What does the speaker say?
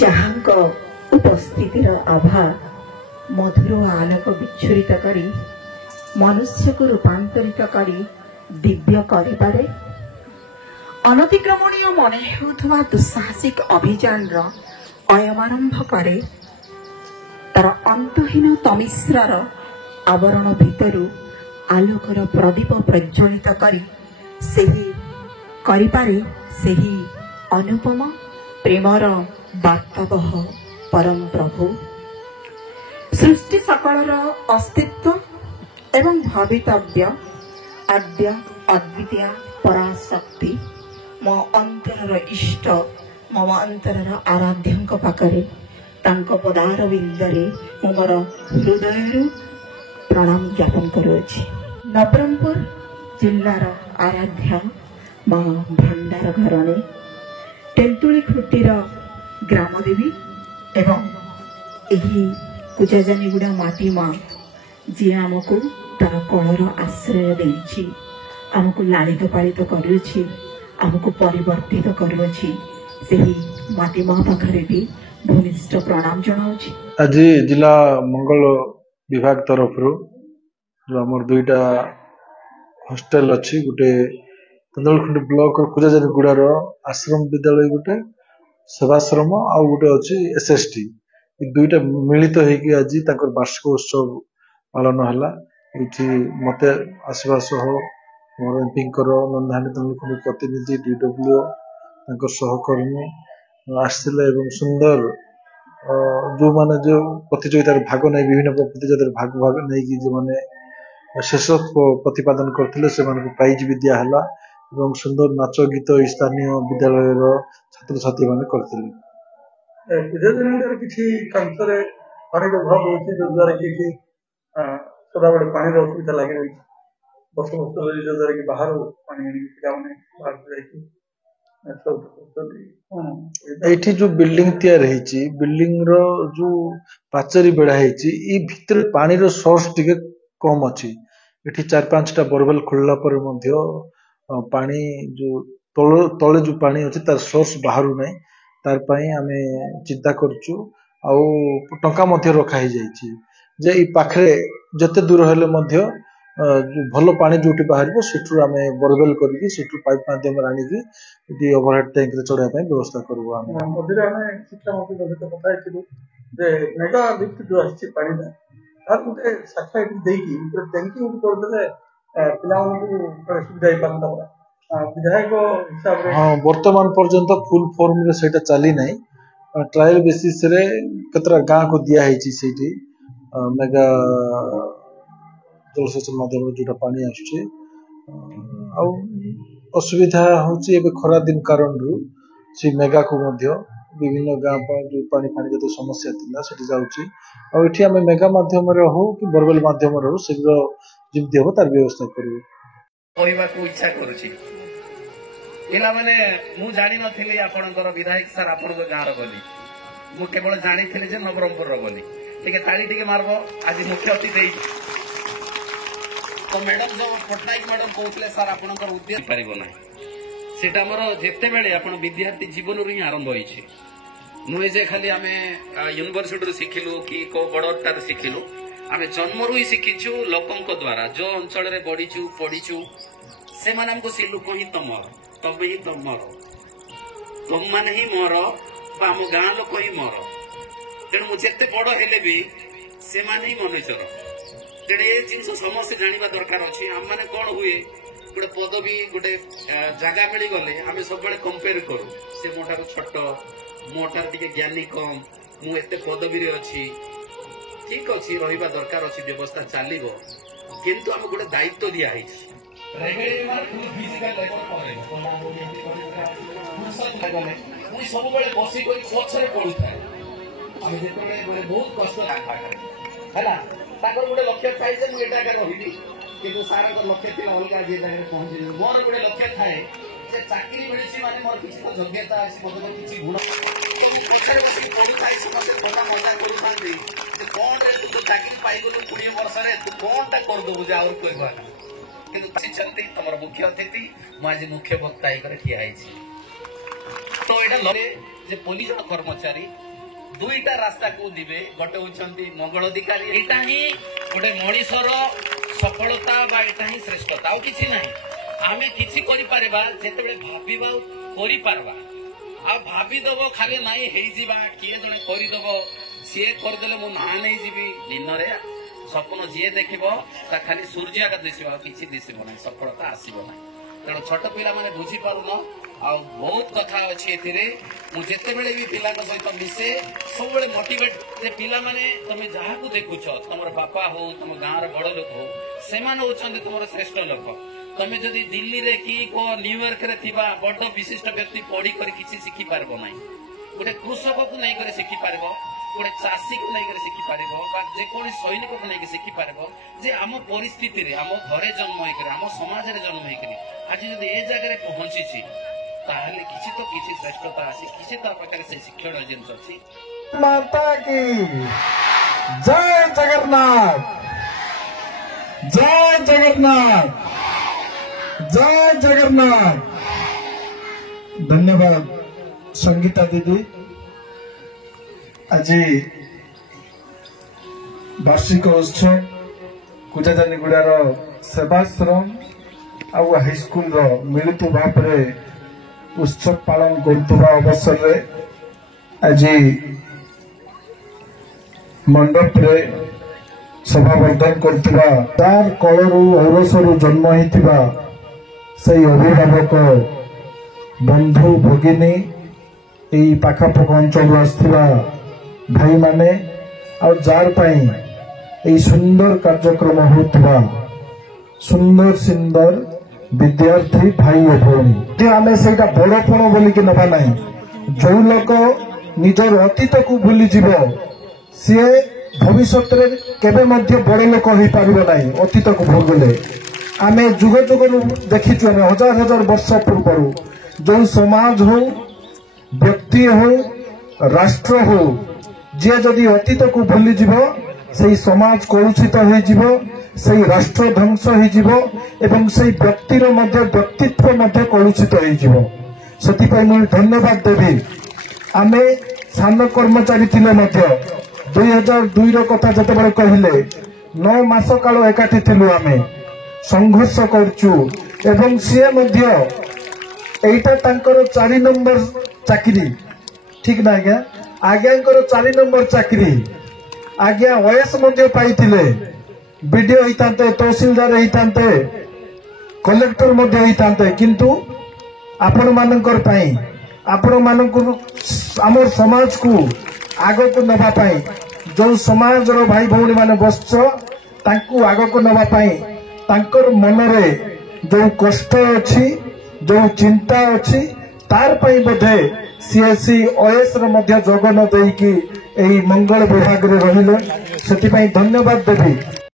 ଯାହାଙ୍କ ଉପସ୍ଥିତିର ଆଭା ମଧୁର ଆଲୋକ ବିଚ୍ଛୁରିତ କରି ମନୁଷ୍ୟକୁ ରୂପାନ୍ତରିତ କରି ଦିବ୍ୟ କରିପାରେ। ଅନତିକ୍ରମଣୀୟ ମନେ ହେଉଥିବା ଦୁଃସାହସିକ ଅଭିଯାନର ଅୟମାରମ୍ଭ କରେ। ତାର ଅନ୍ତହୀନ ତମିଶ୍ରାର ଆବରଣ ଭିତରୁ ଆଲୋକର ପ୍ରଦୀପ ପ୍ରଜ୍ୱଳିତ କରି କରିପାରେ ସେହି ଅନୁପମ ପ୍ରେମର ବାର୍ତ୍ତାବହ ପରମ ପ୍ରଭୁ। ସୃଷ୍ଟି ସକଳର ଅସ୍ତିତ୍ୱ ଏବଂ ଭବିତବ୍ୟ ଆଦ୍ୟ ଅଦ୍ୱିତୀୟ ପରାଶକ୍ତି ମୋ ଅନ୍ତରର ଇଷ୍ଟ ମୋ ଅନ୍ତରର ଆରାଧ୍ୟଙ୍କ ପାଖରେ ତାଙ୍କ ପଦାର ବିନ୍ଦରେ ମୁଁ ମୋର ହୃଦୟରୁ ପ୍ରଣାମ ଜ୍ଞାପନ କରୁଅଛି। ନବରଙ୍ଗପୁର ଜିଲ୍ଲାର ଆରାଧ୍ୟା ମା ଭଣ୍ଡାର ଘରଣୀ ତେନ୍ତୁଳି ଖୁଟିର ଗ୍ରାମଦେବୀ ଏବଂ ଏହି ପୂଜାଜାନିଗୁଡ଼ା ମାଟି ମା ଯିଏ ଆମକୁ ତାର କଳର ଆଶ୍ରୟ ଦେଇଛି, ଆମକୁ ଲାଳିତ ପାଳିତ କରୁଅଛି, ଆମକୁ ପରିବର୍ତ୍ତିତ କରୁଅଛି, ସେହି ମାଟି ମା ପାଖରେ ବି ଭୂମିଷ୍ଠ ପ୍ରଣାମ ଜଣାଉଛି। ଆଜି ଜିଲ୍ଲା ମଙ୍ଗଳ ବିଭାଗ ତରଫରୁ ଆମର ଦୁଇଟା ହଷ୍ଟେଲ ଅଛି, ଗୋଟେ ତେନ୍ଦୁଳିଖୁଣ୍ଟି ବ୍ଲକ ପୂଜାଜାନିଗୁଡ଼ାର ଆଶ୍ରମ ବିଦ୍ୟାଳୟ, ଗୋଟେ ସେବାଶ୍ରମ, ଆଉ ଗୋଟେ ଅଛି SST। ଏ ଦୁଇଟା ମିଳିତ ହେଇକି ଆଜି ତାଙ୍କର ବାର୍ଷିକ ଉତ୍ସବ ପାଳନ ହେଲା। ଏଇଠି ମତେ ଆସିବା ସହ ମୋର ଏମ୍ପିଙ୍କର ନନ୍ଦାହାଣ୍ଡି ତେନ୍ଦୁଳିଖୁଣ୍ଟି ପ୍ରତିନିଧି DWO ତାଙ୍କ ସହକର୍ମୀ ଆସିଥିଲେ ଏବଂ ସୁନ୍ଦର ଯେଉଁମାନେ ଯେଉଁ ପ୍ରତିଯୋଗିତାରେ ଭାଗ ନେଇ ବିଭିନ୍ନ ପ୍ରତିଯୋଗିତାରେ ଭାଗ ନେଇକି ଯେଉଁମାନେ ଶେଷ ପ୍ରତିପାଦନ କରିଥିଲେ ସେମାନଙ୍କୁ ପ୍ରାଇଜ ବି ଦିଆହେଲା ଏବଂ ସୁନ୍ଦର ନାଚ ଗୀତ ଏହି ସ୍ଥାନୀୟ ବିଦ୍ୟାଳୟର ଛାତ୍ରଛାତ୍ରୀ ମାନେ କରିଥିଲେ। ପୂଜାଜାନିଗୁଡ଼ାରେ କିଛି କାନ୍ଥରେ ପାଣିର ଅଭାବ ହେଉଛି, ଯଦ୍ୱାରା କି ଏଠି ସଦାବେଳେ ପାଣିର ଅସୁବିଧା ଲାଗି ରହିଛି। ବର୍ଷ ଧରି ଯଦ୍ୱାରା କି ବାହାରୁ ପାଣି ଆଣିକି ପିଲାମାନେ ବାହାରକୁ ଯାଇକି ଏଇଠି ଯୋଉ ବିଲ୍ଡିଂ ତିଆରି ହେଇଛି, ବିଲ୍ଡିଂ ର ଯୋଉ ପାଚେରୀ ବେଢା ହେଇଛି, ଏଇ ଭିତରେ ପାଣିର ସୋର୍ସ ଟିକେ କମ ଅଛି। ଏଠି 4-5ଟା ବୋରୱେଲ ଖୋଳିଲା ପରେ ମଧ୍ୟ ପାଣି ଯୋଉ ତଳେ ଯୋଉ ପାଣି ଅଛି ତାର ସୋର୍ସ ବାହାରୁ ନାହିଁ। ତାର ପାଇଁ ଆମେ ଚିନ୍ତା କରୁଛୁ ଆଉ ଟଙ୍କା ମଧ୍ୟ ରଖା ହେଇଯାଇଛି ଯେ ଏଇ ପାଖରେ ଯେତେ ଦୂର ହେଲେ ମଧ୍ୟ ଭଲ ପାଣି ଯୋଉଠି ବାହାରିବ ସେଠୁ ଆମେ ବୋରୱେଲ କରିକି ସେଠୁ ପାଇପ୍ ମାଧ୍ୟମରେ ଆଣିକି ଏଠି ଓଭରହେଡ୍ ଟ୍ୟାଙ୍କରେ ଚଢେଇବା ପାଇଁ ବ୍ୟବସ୍ଥା କରିବୁ। ଆମେ ମଝିରେ ଆମେ ଶିକ୍ଷା ମନ୍ତ୍ରୀଙ୍କ ସହିତ କଥା ହେଇଥିଲୁ ଯେ ମେଗା ଲିଫ୍ଟ ଯୋଉ ଆସିଛି ପାଣିଟା ତାର ଗୋଟେ ଶାଖା ଏଠି ଦେଇକି ଗୋଟେ ଟ୍ୟାଙ୍କି ଗୋଟେ କରିଦେଲେ ପିଲାମାନଙ୍କୁ ସୁବିଧା ହେଇପାରନ୍ତା। ବିଧାୟକ ହିସାବରେ ହଁ, ବର୍ତ୍ତମାନ ପର୍ଯ୍ୟନ୍ତ ଫୁଲ ଫର୍ମରେ ସେଇଟା ଚାଲି ନାହିଁ। ଟ୍ରାଏଲ ବେସିସରେ କେତେଟା ଗାଁକୁ ଦିଆହେଇଛି ସେଇଠି ମେଗା ଜଳସେଚନ ମାଧ୍ୟମରେ ଯୋଉଟା ପାଣି ଆସୁଛି। ଆଉ ଅସୁବିଧା ହଉଛି ଏବେ ଖରା ଦିନ କାରଣରୁ ସେ ମେଗାକୁ ମଧ୍ୟ ବିଭିନ୍ନ ଗାଁ ଯୋଉ ପାଣି ଯେତେ ସମସ୍ୟା ଥିଲା ସେଠି ଯାଉଛି। ଆଉ ଏଠି ଆମେ ମେଗା ମାଧ୍ୟମରେ ହଉ କି ବୋରୱେଲ ମାଧ୍ୟମରେ ହଉ ଶୀଘ୍ର ଯେମିତି ହବ ତାର ବ୍ୟବସ୍ଥା କରିବୁ। କହିବାକୁ ଇଚ୍ଛା କରୁଛି ପିଲାମାନେ, ମୁଁ ଜାଣିନଥିଲି ଆପଣଙ୍କର ବିଧାୟକ ସାର୍ ଆପଣଙ୍କ ଗାଁର ବୋଲି। ମୁଁ କେବଳ ଜାଣିଥିଲି ଯେ ନବରଙ୍ଗପୁରର ବୋଲି। ଟିକେ ତାଳି ଟିକେ ମାରବ। ଆଜି ମୁଖ୍ୟ ଅତିଥି ତ ମ୍ୟାଡମ ଯୋଉ ପଟ୍ଟନାୟକ ମ୍ୟାଡମ କହୁଥିଲେ ସାର୍ ଆପଣଙ୍କର ଉଦ୍ଦେଶ୍ୟ ପାରିବ ନାହିଁ, ସେଟା ଆମର ଯେତେବେଳେ ଆପଣ ବିଦ୍ୟାର୍ଥୀ ଜୀବନରୁ ହିଁ ଆରମ୍ଭ ହେଇଛି। ନୁହେଁ ଯେ ଖାଲି ଆମେ ୟୁନିଭର୍ସିଟିରୁ ଶିଖିଲୁ କି କୋଉ ବଡଟାରୁ ଶିଖିଲୁ, ଆମେ ଜନ୍ମରୁ ହିଁ ଶିଖିଛୁ ଲୋକଙ୍କ ଦ୍ୱାରା। ଯୋଉ ଅଞ୍ଚଳରେ ବଢିଛୁ ପଢିଛୁ ସେମାନେ ଆମକୁ ସେ ଲୋକ ହିଁ ତମର, ତମେ ହିଁ ତମର, ତମମାନେ ହିଁ ମୋର ବା ଆମ ଗାଁ ଲୋକ ହିଁ ମୋର। ତେଣୁ ମୁଁ ଯେତେ ବଡ ହେଲେ ବି ସେମାନେ ହିଁ ମନୁଷ୍ୟର। ତେଣୁ ଏ ଜିନିଷ ସମସ୍ତେ ଜାଣିବା ଦରକାର ଅଛି। ଆମମାନେ କଣ ହୁଏ, ଗୋଟେ ପଦବୀ ଗୋଟେ ଜାଗା ମିଳିଗଲେ ଆମେ ସବୁବେଳେ କମ୍ପେୟାର କରୁ, ସେ ମୋ ଠାରୁ ଛୋଟ, ମୋ ଠାରୁ ଟିକେ ଜ୍ଞାନୀ କମ, ମୁଁ ଏତେ ପଦବୀରେ ଅଛି। ଠିକ ଅଛି, ରହିବା ଦରକାର ଅଛି, ବ୍ୟବସ୍ଥା ଚାଲିବ, କିନ୍ତୁ ଆମକୁ ଗୋଟେ ଦାୟିତ୍ୱ ଦିଆହେଇଛି। ମୁଁ ସବୁବେଳେ ବସିକରି ପଛରେ ପଡୁଥାଏ। ଆମେ ଯେତେବେଳେ ବହୁତ କଷ୍ଟ ହେଲା, ତାଙ୍କର ଗୋଟେ ଲକ୍ଷ୍ୟ ଥାଏ ଯେ ମୁଁ ଏ ଜାଗାରେ ରହିବି, କିନ୍ତୁ ସାରଙ୍କ ଲକ୍ଷ୍ୟ ଥିଲା ଅଲଗା, ଯେ ଜାଗାରେ ପହଞ୍ଚିବି। ମୋର ଗୋଟେ ଲକ୍ଷ୍ୟ ଥାଏ ଯେ ଚାକିରି ମିଳିଛି ମାନେ ମୋର କିଛି ତ ଯୋଗ୍ୟତା ଅଛି, ମୋର କିଛି ଗୁଣ। ପଛରେ ବସିକି ପଢୁଥାଏ, ସମସ୍ତେ ଥଣ୍ଡା ମଜା କରୁଥାନ୍ତି ଯେ କଣରେ ତୁ ଚାକିରି ପାଇଗଲୁ 20 ବର୍ଷରେ, ତୁ କଣଟା କରିଦବୁ ଯେ ଆହୁରି କହିବା। କିନ୍ତୁ ତମର ମୁଖ୍ୟ ଅତିଥି, ମୁଁ ଆଜି ମୁଖ୍ୟ ବକ୍ତା ହେଇକରି ଠିଆ ହେଇଛି। तो यहाँ जे पुलिस कर्मचारी दुईटा रास्ता को दिवे गोटे होती मंगल अधिकारी यहाँ ही गोटे मनीषर सफलता यहाँ ही श्रेष्ठता आउ कि ना आम कि जिते भाव करवा आ भावीदब खाली नाई किए जड़े करदेव सी करदे मु ना नहीं जीवी दिन स्वप्न जी देख खाली सूर्य आगे दिशा किसी दिशब ना सफलता आसब ना तेणु छोट पिला माने बुझी पारुन आ बहुत कथा अच्छी मुझे भी पिला सहित मिसे सब मोटिवेट जे पिला माने तमे जहा को देखुछ तुम बापा हो तुम गाँव बड़ लोक हो से तुम श्रेष्ठ लोक तमे जदि दिल्ली रे कि न्यूयॉर्क रे थिबा बड़ विशिष्ट व्यक्ति पढ़ी कर किसी शिखी पारबो नाही गोटे कृषक को नहीं करे शिखी पारबो गोटे चाषी को नहीं करे शिखी पारबो बा जे कोन सैनिक को नहीं शिखी पारबो जे आम परिस्थिति रे आम घरे जन्म होइकर आम समाज रे जन्म होइकर आज जदि ए जगह रे पहुंची छी ताहले किछि तो किछि श्रेष्ठता आसी किछि तो प्रकार से शिक्षण जिंस अछि माता की जय जगन्नाथ जय जगन्नाथ जय जगन्नाथ। धन्यवाद संगीता दीदी। आज वार्षिक उत्सव कुजाजानीगुड़ार सेवाश्रम आउ हाईस्कूल मिलित भाव उत्सव पालन करुवा अवसर रे आज मंडप रे सभावर्धन करथिबा तार कलरु औरसरु जन्म होइथिबा सही अभिभावक बंधु भगिनी एई पाखापाख अंचल आसथिबा भाई माने और जार पाई एई सुंदर कार्यक्रम होथिबा सुंदर सुंदर विद्यार्थी भाई और भौणी आमे सेटा बड़पण बोलिक नबा नहीं जो लोक निजर अतीत को भूली जीव सी भविष्य केबे मध्य बड़ लोक हो पारिबो नहीं अतीत को भोगले आमे जुग जुग देखीचु आमे हजार हजार वर्ष पूर्व जो समाज हो व्यक्ति हो राष्ट्र हो जे जदि अतीत को भूली जीव से समाज कलुषित हो जीव से राष्ट्र ध्वंस हो जीव एवं से व्यक्तिर मध्य व्यक्तित्व मध्य कलुषित हो जीव सेतिपई मु धन्यवाद देबी आमे सान कर्मचारी थिले मध्य 2002 रो कथा जते बरे कहिले 9 मास काल एकाठी थिलु आमे संघर्ष करचु एवं से मध्य एटा तांकर 4 नंबर चाकरी ठीक ना आज्ञा आज्ञांकर 4 नंबर चाकरी आज्ञा वयस मध्य पाइथिले बीडीओ हितांते तहसीलदार हितांते कलेक्टर मध्य हितांते किंतु आपण मानकर पाई आपण मानकर हमर समाज को आगो को नबा पाई जो समाज रो भाई भौणी माने बसछ तांकु आगो को नबा पाई तांकर मन रे जो कष्ट अछि जो चिंता अछि तार पाई बोधे सीएससी ओएस रो मध्य जगन देई कि एई मंगल विभाग रे रहिले सेति पाई धन्यवाद देबी।